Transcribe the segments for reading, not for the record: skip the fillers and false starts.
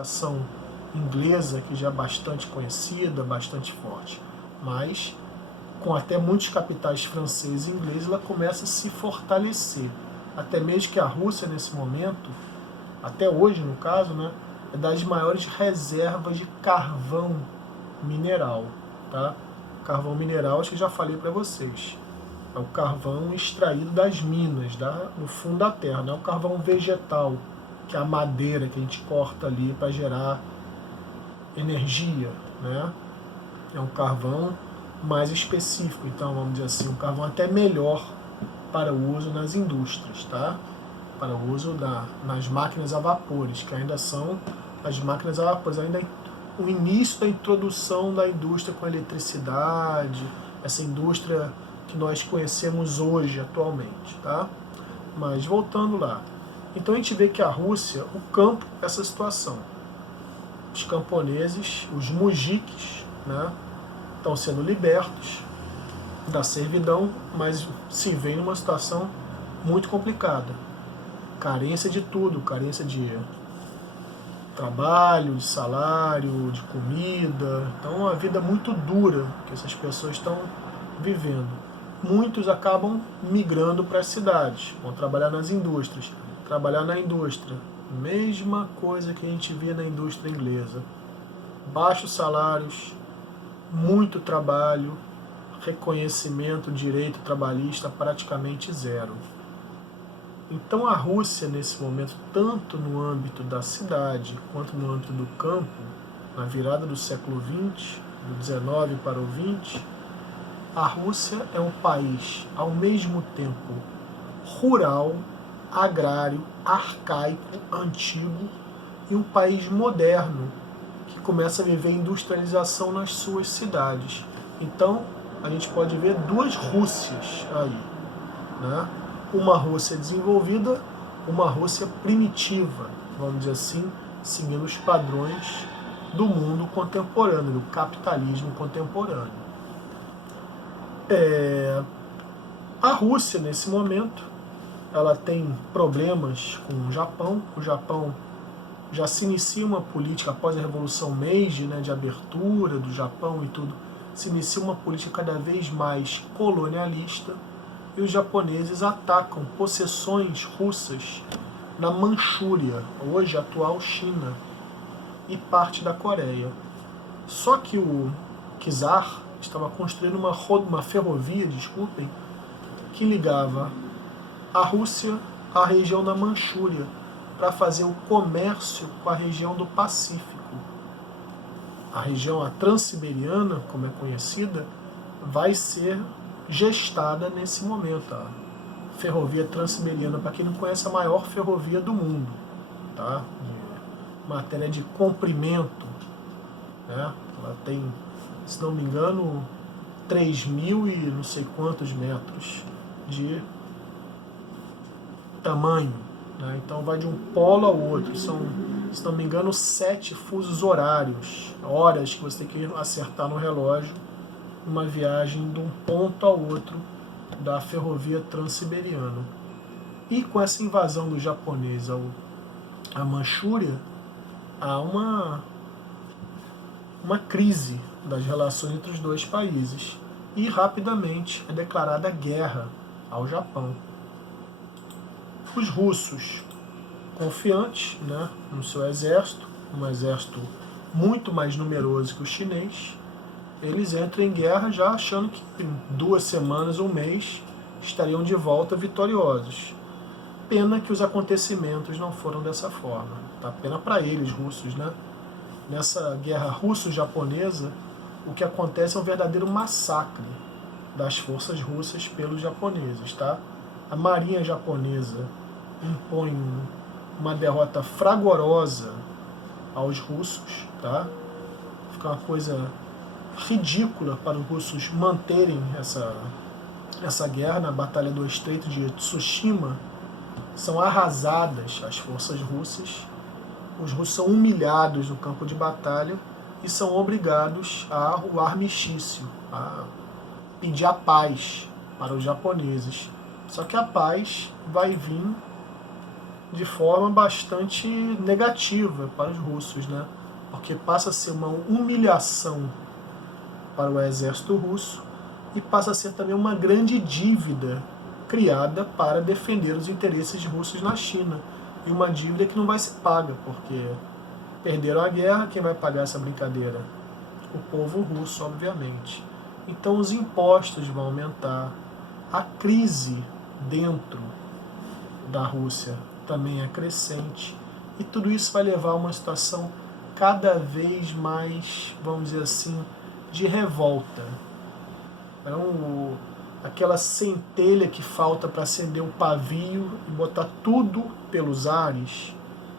educação inglesa, que já é bastante conhecida, bastante forte, mas com até muitos capitais franceses e ingleses, ela começa a se fortalecer. Até mesmo que a Rússia, nesse momento, até hoje no caso, né, é das maiores reservas de carvão mineral. Tá? Carvão mineral, acho que já falei para vocês. É o carvão extraído das minas, no fundo da terra. Não é o carvão vegetal, que é a madeira que a gente corta ali para gerar energia. Né? É um carvão mais específico, então vamos dizer assim, um carvão até melhor para o uso nas indústrias, tá? Para o uso nas máquinas a vapores, que ainda são as máquinas a vapores, ainda o início da introdução da indústria com eletricidade, essa indústria que nós conhecemos hoje, atualmente, tá? Mas voltando lá, então a gente vê que a Rússia, o campo, essa situação, os camponeses, os mujiques, né, estão sendo libertos da servidão, mas se vê numa situação muito complicada. Carência de tudo, carência de trabalho, de salário, de comida. Então, uma vida muito dura que essas pessoas estão vivendo. Muitos acabam migrando para as cidades, vão trabalhar nas indústrias. Trabalhar na indústria, mesma coisa que a gente via na indústria inglesa. Baixos salários, muito trabalho, reconhecimento, direito trabalhista praticamente zero. Então a Rússia, nesse momento, tanto no âmbito da cidade quanto no âmbito do campo, na virada do século XX, do 19 para o 20, a Rússia é um país, ao mesmo tempo, rural, agrário, arcaico, antigo, e um país moderno, que começa a viver industrialização nas suas cidades. Então, a gente pode ver duas Rússias aí, né? Uma Rússia desenvolvida, uma Rússia primitiva, vamos dizer assim, seguindo os padrões do mundo contemporâneo, do capitalismo contemporâneo. A Rússia, nesse momento, ela tem problemas com o Japão. O Japão já se inicia uma política após a Revolução Meiji, né, de abertura do Japão e tudo, se inicia uma política cada vez mais colonialista, e os japoneses atacam possessões russas na Manchúria, hoje a atual China, e parte da Coreia. Só que o czar estava construindo uma ferrovia, que ligava a Rússia à região da Manchúria, para fazer o comércio com a região do Pacífico. A região transiberiana, como é conhecida, vai ser gestada nesse momento. A ferrovia transiberiana, para quem não conhece, a maior ferrovia do mundo, tá? De matéria de comprimento, né? Ela tem, se não me engano, 3.000 e não sei quantos metros de tamanho. Então vai de um polo ao outro, são, se não me engano, 7 fusos horários, horas que você tem que acertar no relógio, uma viagem de um ponto ao outro da ferrovia transiberiana. E com essa invasão dos japoneses à Manchúria, há uma crise das relações entre os dois países, e rapidamente é declarada guerra ao Japão. Os russos, confiantes, né, no seu exército, um exército muito mais numeroso que o chinês, eles entram em guerra já achando que em 2 semanas ou um mês estariam de volta vitoriosos. Pena que os acontecimentos não foram dessa forma. Tá? Pena para eles, russos, né? Nessa guerra russo-japonesa, o que acontece é um verdadeiro massacre das forças russas pelos japoneses. Tá? A marinha japonesa impõe uma derrota fragorosa aos russos. Tá? Fica uma coisa ridícula para os russos manterem essa guerra. Na Batalha do Estreito de Tsushima, são arrasadas as forças russas, os russos são humilhados no campo de batalha e são obrigados ao armistício, a pedir a paz para os japoneses. Só que a paz vai vir de forma bastante negativa para os russos, né? Porque passa a ser uma humilhação para o exército russo e passa a ser também uma grande dívida criada para defender os interesses russos na China. E uma dívida que não vai ser paga, porque perderam a guerra, quem vai pagar essa brincadeira? O povo russo, obviamente. Então os impostos vão aumentar, a crise dentro da Rússia também é crescente, e tudo isso vai levar a uma situação cada vez mais, vamos dizer assim, de revolta. Então, aquela centelha que falta para acender o pavio e botar tudo pelos ares,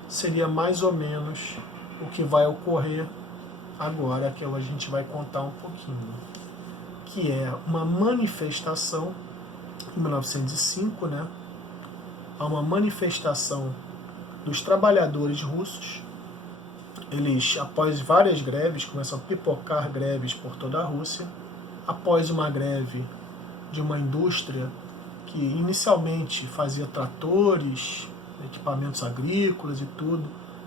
seria mais ou menos o que vai ocorrer agora, que a gente vai contar um pouquinho, que é uma manifestação em 1905, né? Há uma manifestação dos trabalhadores russos. Eles, após várias greves, começam a pipocar greves por toda a Rússia. Após uma greve de uma indústria que inicialmente fazia tratores, equipamentos agrícolas e tudo,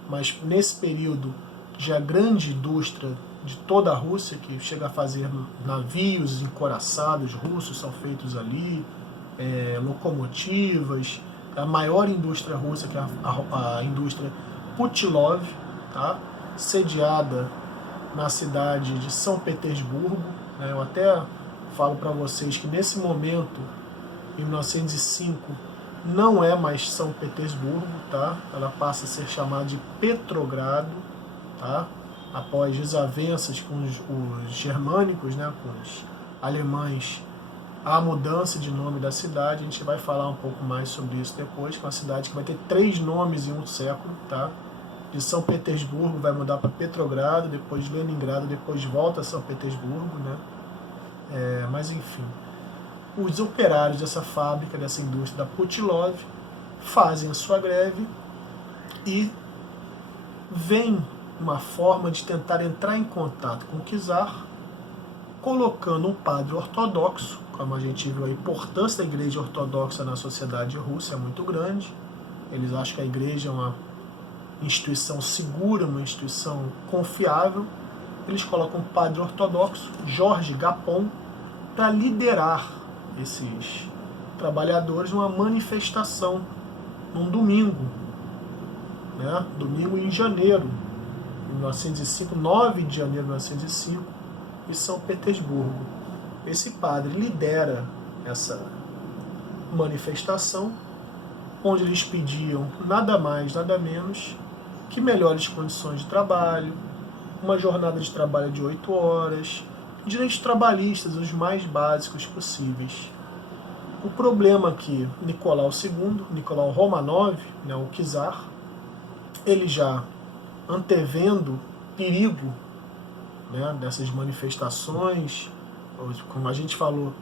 mas nesse período já a grande indústria de toda a Rússia, que chega a fazer navios encoraçados russos, são feitos ali, locomotivas, a maior indústria russa, que é a indústria Putilov, tá? Sediada na cidade de São Petersburgo. Né? Eu até falo para vocês que nesse momento, em 1905, não é mais São Petersburgo, tá? Ela passa a ser chamada de Petrogrado, tá? Após desavenças com os germânicos, né? Com os alemães, a mudança de nome da cidade. A gente vai falar um pouco mais sobre isso depois, que é uma cidade que vai ter 3 nomes em um século, tá? De São Petersburgo vai mudar para Petrogrado, depois Leningrado, depois volta a São Petersburgo, né? Mas enfim, os operários dessa fábrica, dessa indústria da Putilov, fazem a sua greve e vem uma forma de tentar entrar em contato com o czar, colocando um padre ortodoxo. Como a gente viu, a importância da igreja ortodoxa na sociedade russa é muito grande. Eles acham que a igreja é uma instituição segura, uma instituição confiável. Eles colocam um padre ortodoxo, Jorge Gapon, para liderar esses trabalhadores numa manifestação num domingo, né? Domingo em janeiro de 1905, 9 de janeiro de 1905, em São Petersburgo. Esse padre lidera essa manifestação, onde eles pediam nada mais, nada menos que melhores condições de trabalho, uma jornada de trabalho de 8 horas, direitos trabalhistas, os mais básicos possíveis. O problema é que Nicolau II, Nicolau Romanov, né, o czar, ele já antevendo perigo, né, dessas manifestações, como a gente falou,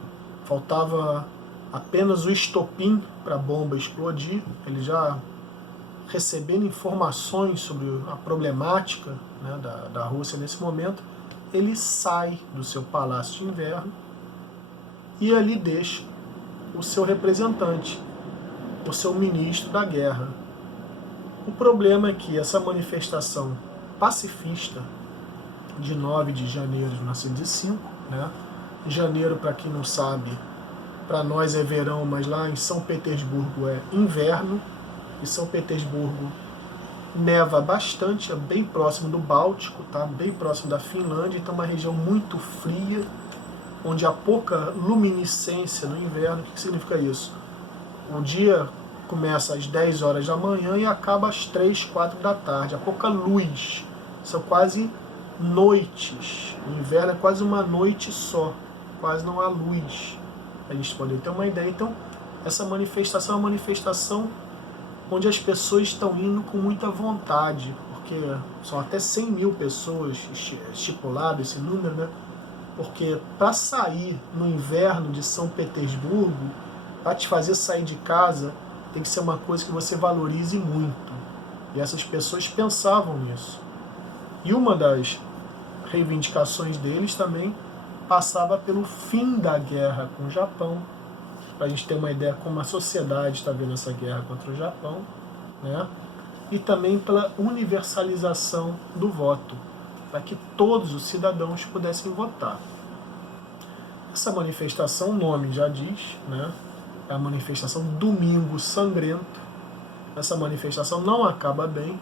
faltava apenas o estopim para a bomba explodir, ele já recebendo informações sobre a problemática, né, da Rússia nesse momento, ele sai do seu palácio de inverno e ali deixa o seu representante, o seu ministro da guerra. O problema é que essa manifestação pacifista de 9 de janeiro de 1905, né? Janeiro, para quem não sabe, para nós é verão, mas lá em São Petersburgo é inverno, e São Petersburgo neva bastante, é bem próximo do Báltico, tá? Bem próximo da Finlândia, então é uma região muito fria, onde há pouca luminescência no inverno. O que significa isso? O dia começa às 10 horas da manhã e acaba às 3, 4 da tarde, há pouca luz, são quase noites, o inverno é quase uma noite só, quase não há luz, a gente pode ter uma ideia. Então essa manifestação é uma manifestação onde as pessoas estão indo com muita vontade, porque são até 100 mil pessoas estipulado esse número, né? Porque para sair no inverno de São Petersburgo, para te fazer sair de casa, tem que ser uma coisa que você valorize muito. E essas pessoas pensavam nisso. E uma das reivindicações deles também passava pelo fim da guerra com o Japão, para a gente ter uma ideia como a sociedade está vendo essa guerra contra o Japão. né? E também pela universalização do voto, para que todos os cidadãos pudessem votar. Essa manifestação, o nome já diz, né? É a manifestação Domingo Sangrento. Essa manifestação não acaba bem.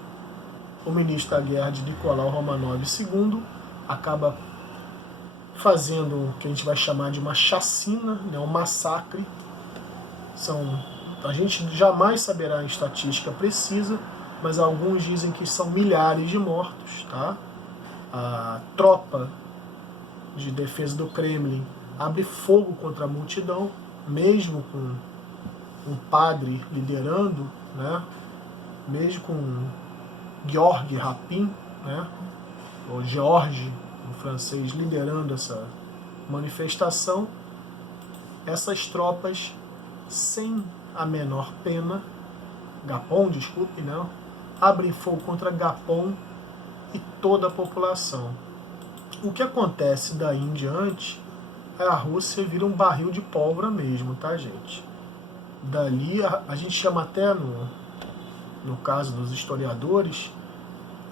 O ministro da Guerra de Nicolau Romanov II acaba fazendo o que a gente vai chamar de uma chacina, né? Um massacre. A gente jamais saberá a estatística precisa, mas alguns dizem que são milhares de mortos. Tá? A tropa de defesa do Kremlin abre fogo contra a multidão, mesmo com um padre liderando, né? Mesmo com Georges Rapin, né? Ou Georges, o francês, liderando essa manifestação. Essas tropas, sem a menor pena, Gapon, desculpe, não, abrem fogo contra Gapon e toda a população. O que acontece daí em diante é a Rússia vira um barril de pólvora mesmo, tá, gente? Dali, a gente chama até, no caso dos historiadores,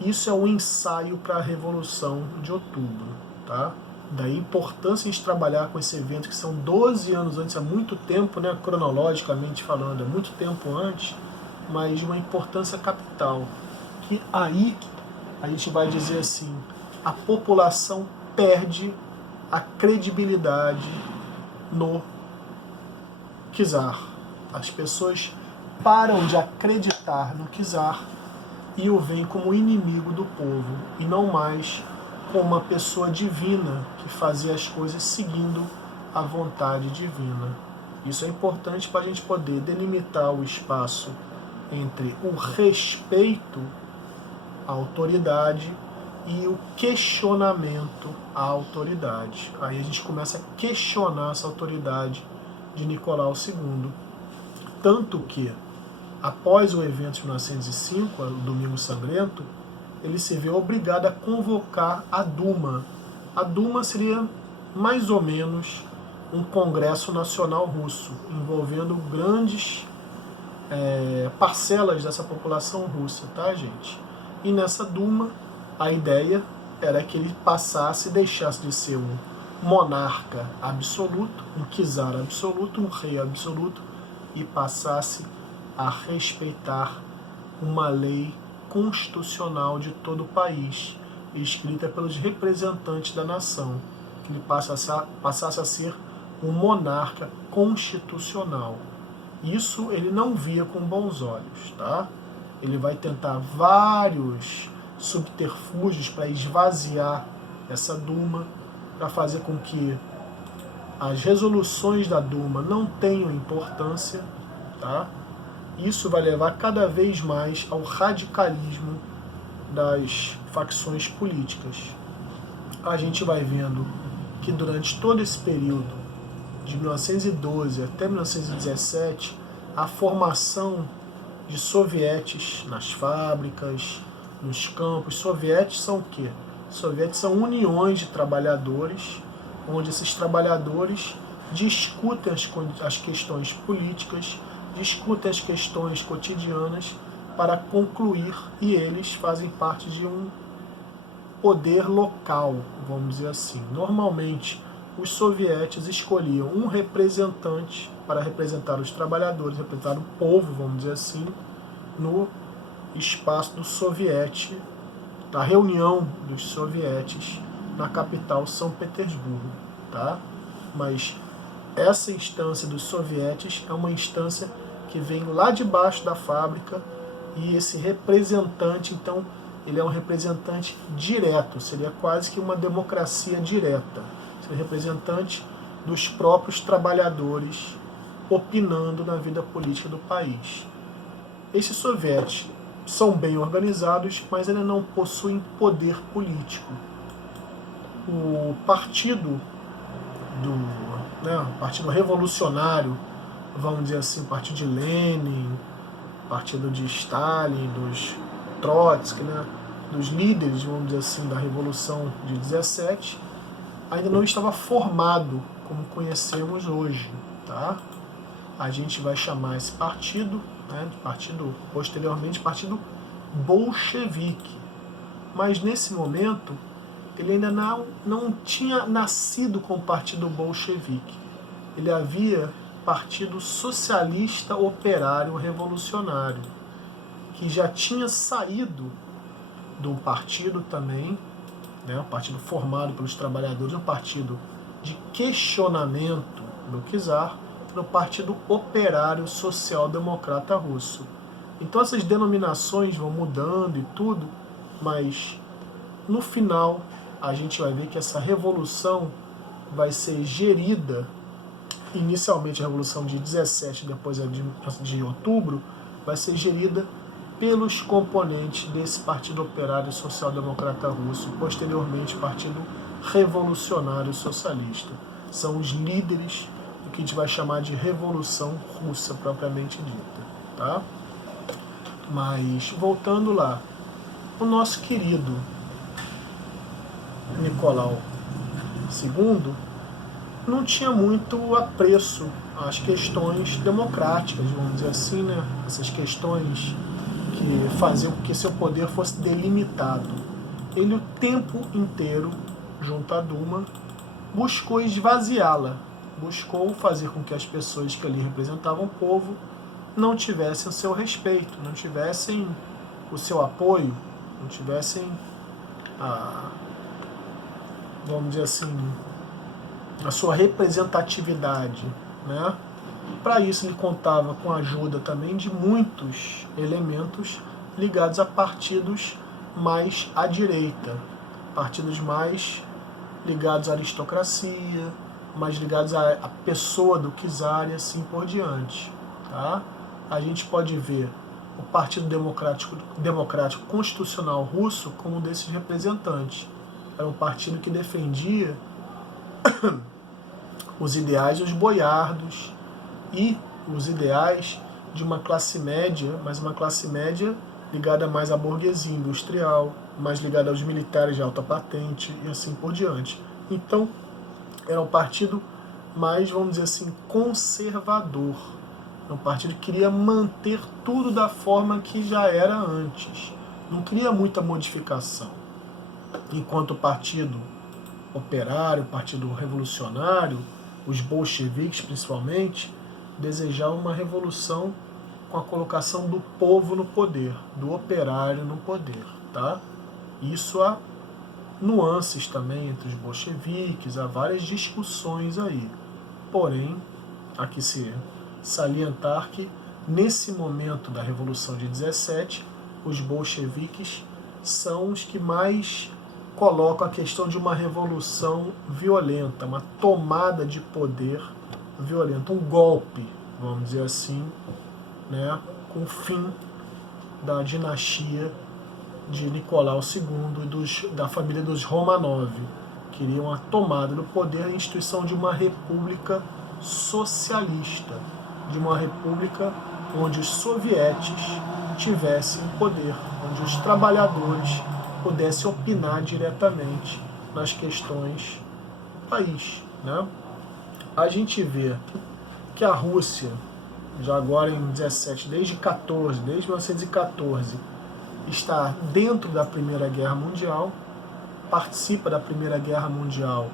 isso é um ensaio para a Revolução de Outubro, tá? Daí a importância de trabalhar com esse evento, que são 12 anos antes, é muito tempo, né, cronologicamente falando, é muito tempo antes, mas de uma importância capital. Que aí, a gente vai dizer assim, a população perde a credibilidade no czar. As pessoas param de acreditar no czar e o veem como inimigo do povo, e não mais como uma pessoa divina que fazia as coisas seguindo a vontade divina. Isso é importante para a gente poder delimitar o espaço entre o respeito à autoridade e o questionamento à autoridade. Aí a gente começa a questionar essa autoridade de Nicolau II. Tanto que, após o evento de 1905, o Domingo Sangrento, ele se vê obrigado a convocar a Duma. A Duma seria mais ou menos um congresso nacional russo, envolvendo grandes parcelas dessa população russa, tá, gente? E nessa Duma, a ideia era que ele passasse, deixasse de ser um monarca absoluto, um czar absoluto, um rei absoluto, e passasse a respeitar uma lei constitucional de todo o país, escrita pelos representantes da nação, que ele passasse a ser um monarca constitucional. Isso ele não via com bons olhos, tá? Ele vai tentar vários subterfúgios para esvaziar essa Duma, para fazer com que as resoluções da Duma não tenham importância, tá? Isso vai levar cada vez mais ao radicalismo das facções políticas. A gente vai vendo que durante todo esse período, de 1912 até 1917, a formação de sovietes nas fábricas, nos campos. Sovietes são o quê? Sovietes são uniões de trabalhadores, onde esses trabalhadores discutem as questões políticas, discutem as questões cotidianas para concluir, e eles fazem parte de um poder local, vamos dizer assim. Normalmente, os sovietes escolhiam um representante para representar os trabalhadores, representar o povo, vamos dizer assim, no espaço do soviete, da reunião dos sovietes na capital São Petersburgo, tá? Mas essa instância dos sovietes é uma instância que vem lá de baixo da fábrica, e esse representante, então, ele é um representante direto, seria quase que uma democracia direta, seria representante dos próprios trabalhadores opinando na vida política do país. Esses sovietes são bem organizados, mas ainda não possuem poder político. O partido o partido revolucionário, vamos dizer assim, o partido de Lenin, o partido de Stalin, dos Trotsky, né, dos líderes, vamos dizer assim, da Revolução de 17, ainda não estava formado como conhecemos hoje, tá? A gente vai chamar esse partido né, posteriormente partido bolchevique. Mas nesse momento ele ainda não tinha nascido com o partido bolchevique. Ele havia Partido Socialista Operário Revolucionário, que já tinha saído de um partido também, né, um partido formado pelos trabalhadores, um partido de questionamento do czar, no Partido Operário Social Democrata Russo. Então essas denominações vão mudando e tudo, mas no final a gente vai ver que essa revolução vai ser gerida, inicialmente a revolução de 17, depois a de outubro, vai ser gerida pelos componentes desse Partido Operário Social Democrata Russo, posteriormente Partido Revolucionário Socialista. São os líderes do que a gente vai chamar de Revolução Russa propriamente dita, tá? Mas voltando lá, o nosso querido Nicolau II não tinha muito apreço às questões democráticas, vamos dizer assim, né? Essas questões que faziam com que seu poder fosse delimitado. Ele o tempo inteiro, junto à Duma, buscou esvaziá-la, buscou fazer com que as pessoas que ali representavam o povo não tivessem o seu respeito, não tivessem o seu apoio, não tivessem vamos dizer assim, a sua representatividade, né? Para isso ele contava com a ajuda também de muitos elementos ligados a partidos mais à direita, partidos mais ligados à aristocracia, mais ligados à pessoa do czar e assim por diante, tá? A gente pode ver o Partido Democrático Constitucional Russo como um desses representantes. Era um partido que defendia os ideais dos boiardos e os ideais de uma classe média, mas uma classe média ligada mais à burguesia industrial, mais ligada aos militares de alta patente e assim por diante. Então, era um partido mais, vamos dizer assim, conservador. Era um partido que queria manter tudo da forma que já era antes. Não queria muita modificação. Enquanto o Partido Operário, o Partido Revolucionário, os bolcheviques principalmente, desejavam uma revolução com a colocação do povo no poder, do operário no poder, tá? Isso há nuances também entre os bolcheviques, há várias discussões aí. Porém, há que se salientar que nesse momento da Revolução de 17, os bolcheviques são os que mais colocam a questão de uma revolução violenta, uma tomada de poder violenta, um golpe, vamos dizer assim, né, com o fim da dinastia de Nicolau II e da família dos Romanov. Queriam a tomada do poder, a instituição de uma república socialista, de uma república onde os sovietes tivessem poder, onde os trabalhadores pudessem opinar diretamente nas questões do país, né? A gente vê que a Rússia, já agora em 17, desde 1914, está dentro da Primeira Guerra Mundial, participa da Primeira Guerra Mundial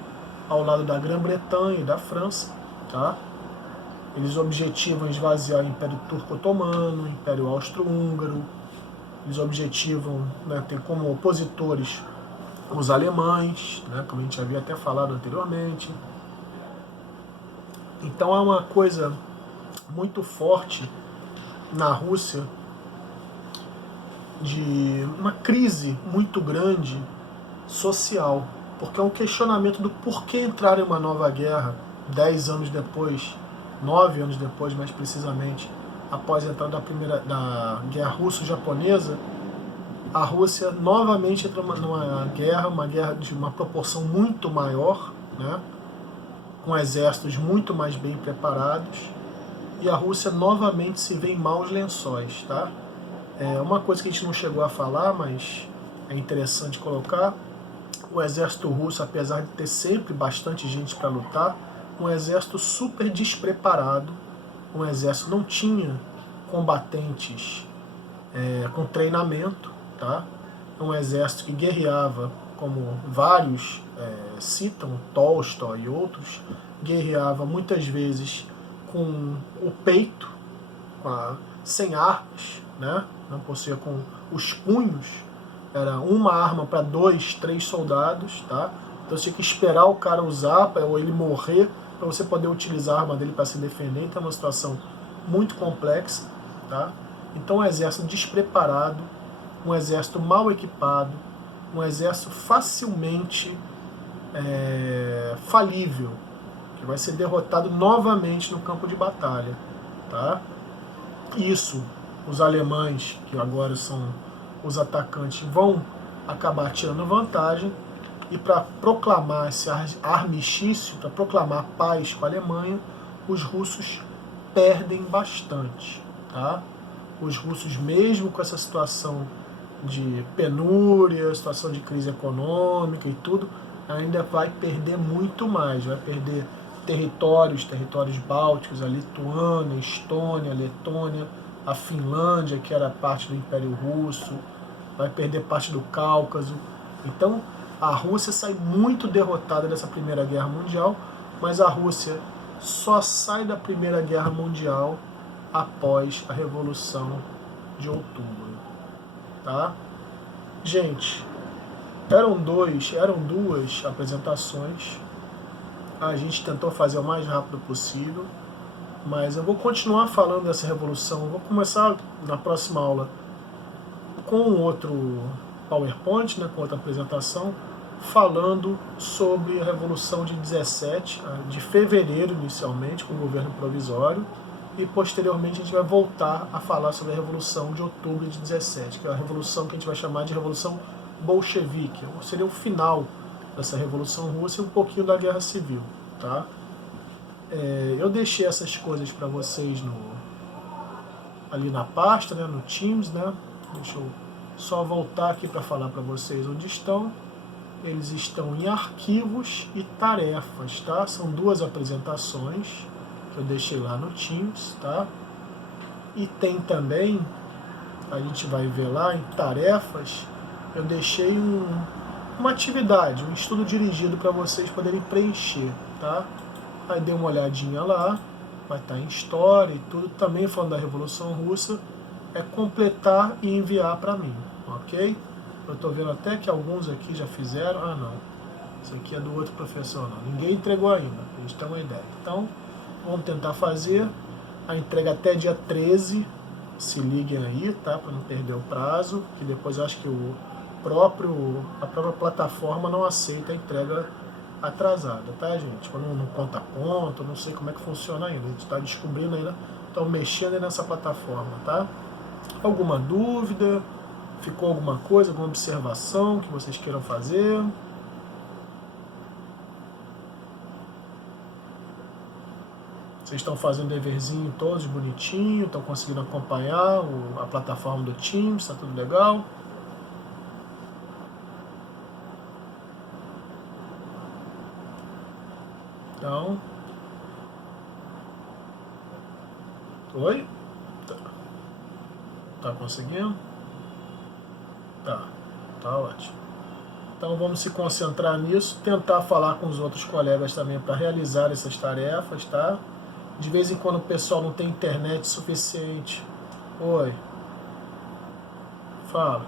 ao lado da Grã-Bretanha e da França, tá? Eles objetivam esvaziar o Império Turco-Otomano, o Império Austro-Húngaro, eles objetivam, né, ter como opositores os alemães, né, como a gente havia até falado anteriormente. Então há uma coisa muito forte na Rússia de uma crise muito grande social, porque é um questionamento do porquê entrar em uma nova guerra 10 anos depois, 9 anos depois mais precisamente, após a entrada da Guerra Russo-Japonesa. A Rússia novamente entra numa guerra, uma guerra de uma proporção muito maior, né, com exércitos muito mais bem preparados, e a Rússia novamente se vê em maus lençóis, tá? É uma coisa que a gente não chegou a falar, mas é interessante colocar: o exército russo, apesar de ter sempre bastante gente para lutar, um exército super despreparado, um exército não tinha combatentes com treinamento, tá? É um exército que guerreava, como vários citam, Tolstói e outros, guerreava muitas vezes com o peito, sem armas, né? Não possuía com os punhos, era uma arma para 2, 3 soldados, tá? Então você tinha que esperar o cara usar, ou ele morrer, para você poder utilizar a arma dele para se defender. Então é uma situação muito complexa, tá? Então um exército despreparado, um exército mal equipado, um exército facilmente falível, que vai ser derrotado novamente no campo de batalha, tá? Isso, os alemães, que agora são os atacantes, vão acabar tirando vantagem, e para proclamar esse armistício, para proclamar paz com a Alemanha, os russos perdem bastante, tá? Os russos, mesmo com essa situação de penúria, situação de crise econômica e tudo, ainda vai perder muito mais, vai perder territórios bálticos, a Lituânia, a Estônia, a Letônia, a Finlândia, que era parte do Império Russo, vai perder parte do Cáucaso. Então a Rússia sai muito derrotada dessa Primeira Guerra Mundial, mas a Rússia só sai da Primeira Guerra Mundial após a Revolução de Outubro, tá? Gente, eram duas apresentações. A gente tentou fazer o mais rápido possível, mas eu vou continuar falando dessa revolução. Eu vou começar na próxima aula com outro PowerPoint, né, com outra apresentação, falando sobre a Revolução de 17, de fevereiro inicialmente, com o governo provisório, e posteriormente a gente vai voltar a falar sobre a Revolução de outubro de 17, que é a revolução que a gente vai chamar de Revolução Bolchevique. Seria o final dessa Revolução Russa e um pouquinho da Guerra Civil, tá? Eu deixei essas coisas para vocês ali na pasta, né, no Teams, né? Deixa eu só voltar aqui para falar para vocês onde estão. Eles estão em arquivos e tarefas, tá? São duas apresentações que eu deixei lá no Teams, tá? E tem também, a gente vai ver lá em tarefas, eu deixei uma atividade, um estudo dirigido para vocês poderem preencher, tá? Aí dê uma olhadinha lá, vai estar em história e tudo, também falando da Revolução Russa, é completar e enviar para mim, ok? Eu estou vendo até que alguns aqui já fizeram, não, isso aqui é do outro professor, não, ninguém entregou ainda, a gente tem uma ideia. Então, vamos tentar fazer a entrega até dia 13, se liguem aí, tá? Para não perder o prazo, que depois eu acho que a própria plataforma não aceita a entrega atrasada, tá, gente? Quando não conta ponto, não sei como é que funciona ainda, a gente está descobrindo ainda, estão mexendo nessa plataforma, tá? Alguma dúvida? Ficou alguma coisa, alguma observação que vocês queiram fazer? Vocês estão fazendo deverzinho todos bonitinho, estão conseguindo acompanhar a plataforma do Teams, está tudo legal? Então, oi? Tá conseguindo? Tá ótimo. Então vamos se concentrar nisso, tentar falar com os outros colegas também para realizar essas tarefas, tá? De vez em quando o pessoal não tem internet suficiente. Oi. Fala.